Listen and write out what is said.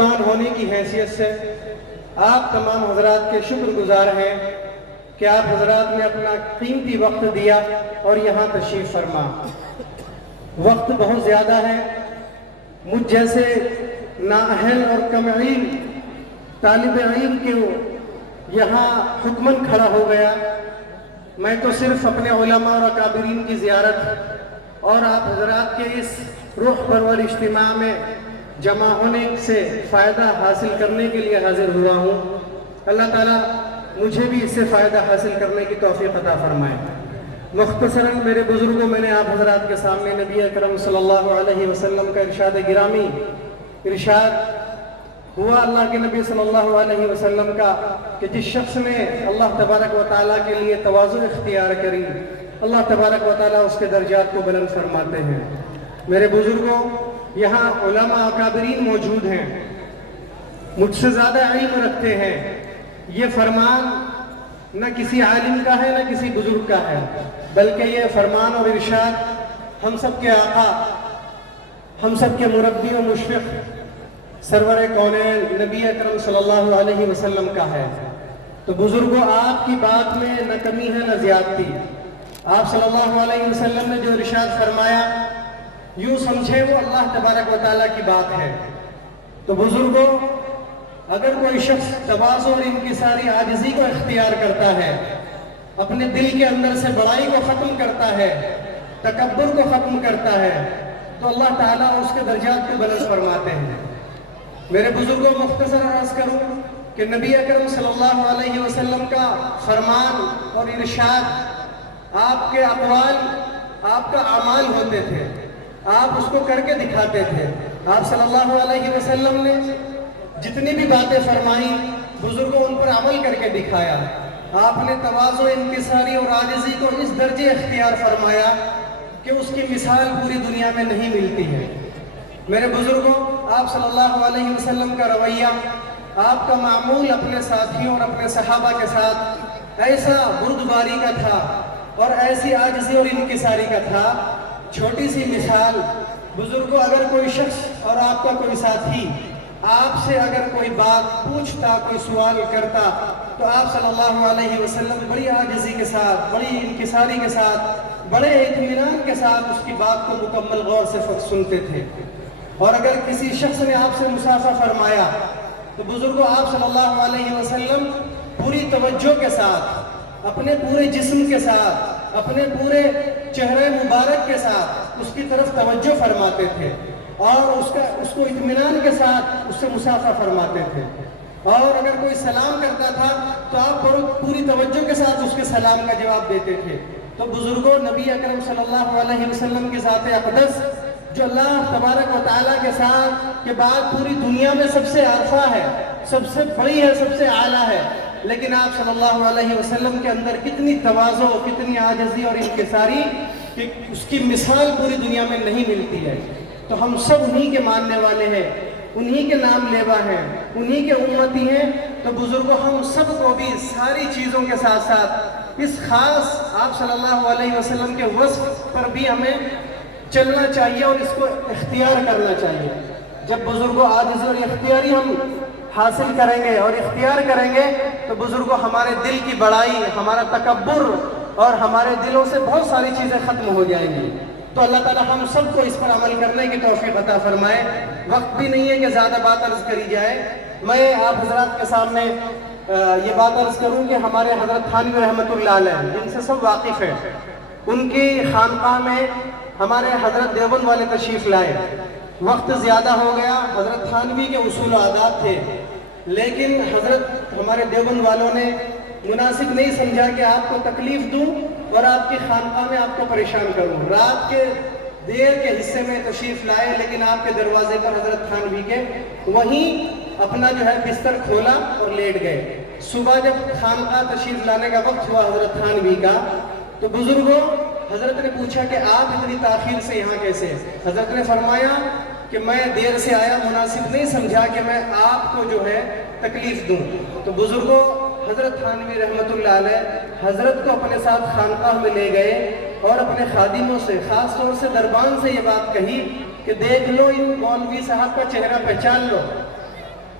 میزبان ہونے کی حیثیت سے آپ تمام حضرات کے شکر گزار ہیں کہ آپ حضرات نے اپنا قیمتی وقت دیا اور یہاں تشریف فرما۔ وقت بہت زیادہ ہے، مجھ جیسے نااہل اور کم علم طالب علم کے یہاں حکمن کھڑا ہو گیا۔ میں تو صرف اپنے علماء اور اکابرین کی زیارت اور آپ حضرات کے اس روح پرور اجتماع میں جمع ہونے سے فائدہ حاصل کرنے کے لیے حاضر ہوا ہوں۔ اللہ تعالیٰ مجھے بھی اس سے فائدہ حاصل کرنے کی توفیق عطا فرمائے۔ مختصراً میرے بزرگوں، میں نے آپ حضرات کے سامنے نبی اکرم صلی اللہ علیہ وسلم کا ارشاد گرامی ارشاد ہوا اللہ کے نبی صلی اللہ علیہ وسلم کا کہ جس شخص نے اللہ تبارک و تعالیٰ کے لیے تواضع اختیار کری، اللہ تبارک و تعالیٰ اس کے درجات کو بلند فرماتے ہیں۔ میرے بزرگوں، یہاں علماء اکابرین موجود ہیں، مجھ سے زیادہ علم رکھتے ہیں۔ یہ فرمان نہ کسی عالم کا ہے نہ کسی بزرگ کا ہے، بلکہ یہ فرمان اور ارشاد ہم سب کے آقا، ہم سب کے مربی و مشفق سرور کونین نبی اکرم صلی اللہ علیہ وسلم کا ہے۔ تو بزرگوں، آپ کی بات میں نہ کمی ہے نہ زیادتی۔ آپ صلی اللہ علیہ وسلم نے جو ارشاد فرمایا، یوں سمجھے وہ اللہ تبارک و تعالیٰ کی بات ہے۔ تو بزرگوں، اگر کوئی شخص تواضع اور انکساری عاجزی کو اختیار کرتا ہے، اپنے دل کے اندر سے بڑائی کو ختم کرتا ہے، تکبر کو ختم کرتا ہے، تو اللہ تعالیٰ اس کے درجات کو بلند فرماتے ہیں۔ میرے بزرگوں، مختصر عرض کروں کہ نبی اکرم صلی اللہ علیہ وسلم کا فرمان اور ارشاد آپ کے اقوال، آپ کا اعمال ہوتے تھے، آپ اس کو کر کے دکھاتے تھے۔ آپ صلی اللہ علیہ وسلم نے جتنی بھی باتیں فرمائیں، بزرگوں ان پر عمل کر کے دکھایا۔ آپ نے تواضع، انکساری اور عاجزی کو اس درجے اختیار فرمایا کہ اس کی مثال پوری دنیا میں نہیں ملتی ہے۔ میرے بزرگوں، آپ صلی اللہ علیہ وسلم کا رویہ، آپ کا معمول اپنے ساتھیوں اور اپنے صحابہ کے ساتھ ایسا بردباری کا تھا اور ایسی عاجزی اور انکساری کا تھا۔ چھوٹی سی مثال، بزرگوں، اگر کوئی شخص اور آپ کا کوئی ساتھی آپ سے اگر کوئی بات پوچھتا، کوئی سوال کرتا، تو آپ صلی اللہ علیہ وسلم بڑی عاجزی کے ساتھ، بڑی انکساری کے ساتھ، بڑے اطمینان کے ساتھ اس کی بات کو مکمل غور سے سنتے تھے۔ اور اگر کسی شخص نے آپ سے مسافہ فرمایا تو بزرگوں، آپ صلی اللہ علیہ وسلم پوری توجہ کے ساتھ، اپنے پورے جسم کے ساتھ، اپنے پورے چہرے مبارک کے ساتھ اس کی طرف توجہ فرماتے تھے اور اس کو اطمینان کے ساتھ اس سے مسافہ فرماتے تھے۔ اور اگر کوئی سلام کرتا تھا تو آپ پوری توجہ کے ساتھ اس کے سلام کا جواب دیتے تھے۔ تو بزرگوں، نبی اکرم صلی اللہ علیہ وسلم کی ذات اقدس، جو اللہ تبارک و تعالیٰ کے ساتھ کے بعد پوری دنیا میں سب سے عارفہ ہے، سب سے بڑی ہے، سب سے اعلیٰ ہے، لیکن آپ صلی اللہ علیہ وسلم کے اندر کتنی تواضع، کتنی عاجزی اور انکساری کہ اس کی مثال پوری دنیا میں نہیں ملتی ہے۔ تو ہم سب انہی کے ماننے والے ہیں، انہی کے نام لیوا ہیں، انہی کے امتی ہیں۔ تو بزرگوں، ہم سب کو بھی ساری چیزوں کے ساتھ ساتھ اس خاص آپ صلی اللہ علیہ وسلم کے وصف پر بھی ہمیں چلنا چاہیے اور اس کو اختیار کرنا چاہیے۔ جب بزرگوں عاجزی اور اختیاری ہم حاصل کریں گے اور اختیار کریں گے تو بزرگوں ہمارے دل کی بڑائی، ہمارا تکبر اور ہمارے دلوں سے بہت ساری چیزیں ختم ہو جائیں گی۔ تو اللہ تعالیٰ ہم سب کو اس پر عمل کرنے کی توفیق عطا فرمائے۔ وقت بھی نہیں ہے کہ زیادہ بات عرض کری جائے۔ میں آپ حضرات کے سامنے یہ بات عرض کروں کہ ہمارے حضرت تھانوی رحمۃ اللہ علیہ، جن سے سب واقف ہیں، ان کی خانقاہ میں ہمارے حضرت دیوبند والے تشریف لائے۔ وقت زیادہ ہو گیا، حضرت تھانوی کے اصول و عادات تھے، لیکن حضرت ہمارے دیوبند والوں نے مناسب نہیں سمجھا کہ آپ کو تکلیف دوں اور آپ کی خانقاہ میں آپ کو پریشان کروں۔ رات کے دیر کے حصے میں تشریف لائے، لیکن آپ کے دروازے پر حضرت تھانوی کے وہیں اپنا جو ہے بستر کھولا اور لیٹ گئے۔ صبح جب خانقاہ تشریف لانے کا وقت ہوا حضرت تھانوی کا، تو بزرگوں حضرت نے پوچھا کہ آپ اتنی تاخیر سے یہاں کیسے؟ حضرت نے فرمایا کہ میں دیر سے آیا، مناسب نہیں سمجھا کہ میں آپ کو جو ہے تکلیف دوں۔ تو بزرگوں، حضرت تھانوی رحمۃ اللہ علیہ حضرت کو اپنے ساتھ خانقاہ میں لے گئے اور اپنے خادموں سے، خاص طور سے دربان سے یہ بات کہی کہ دیکھ لو، ان مولوی صاحب کا چہرہ پہچان لو،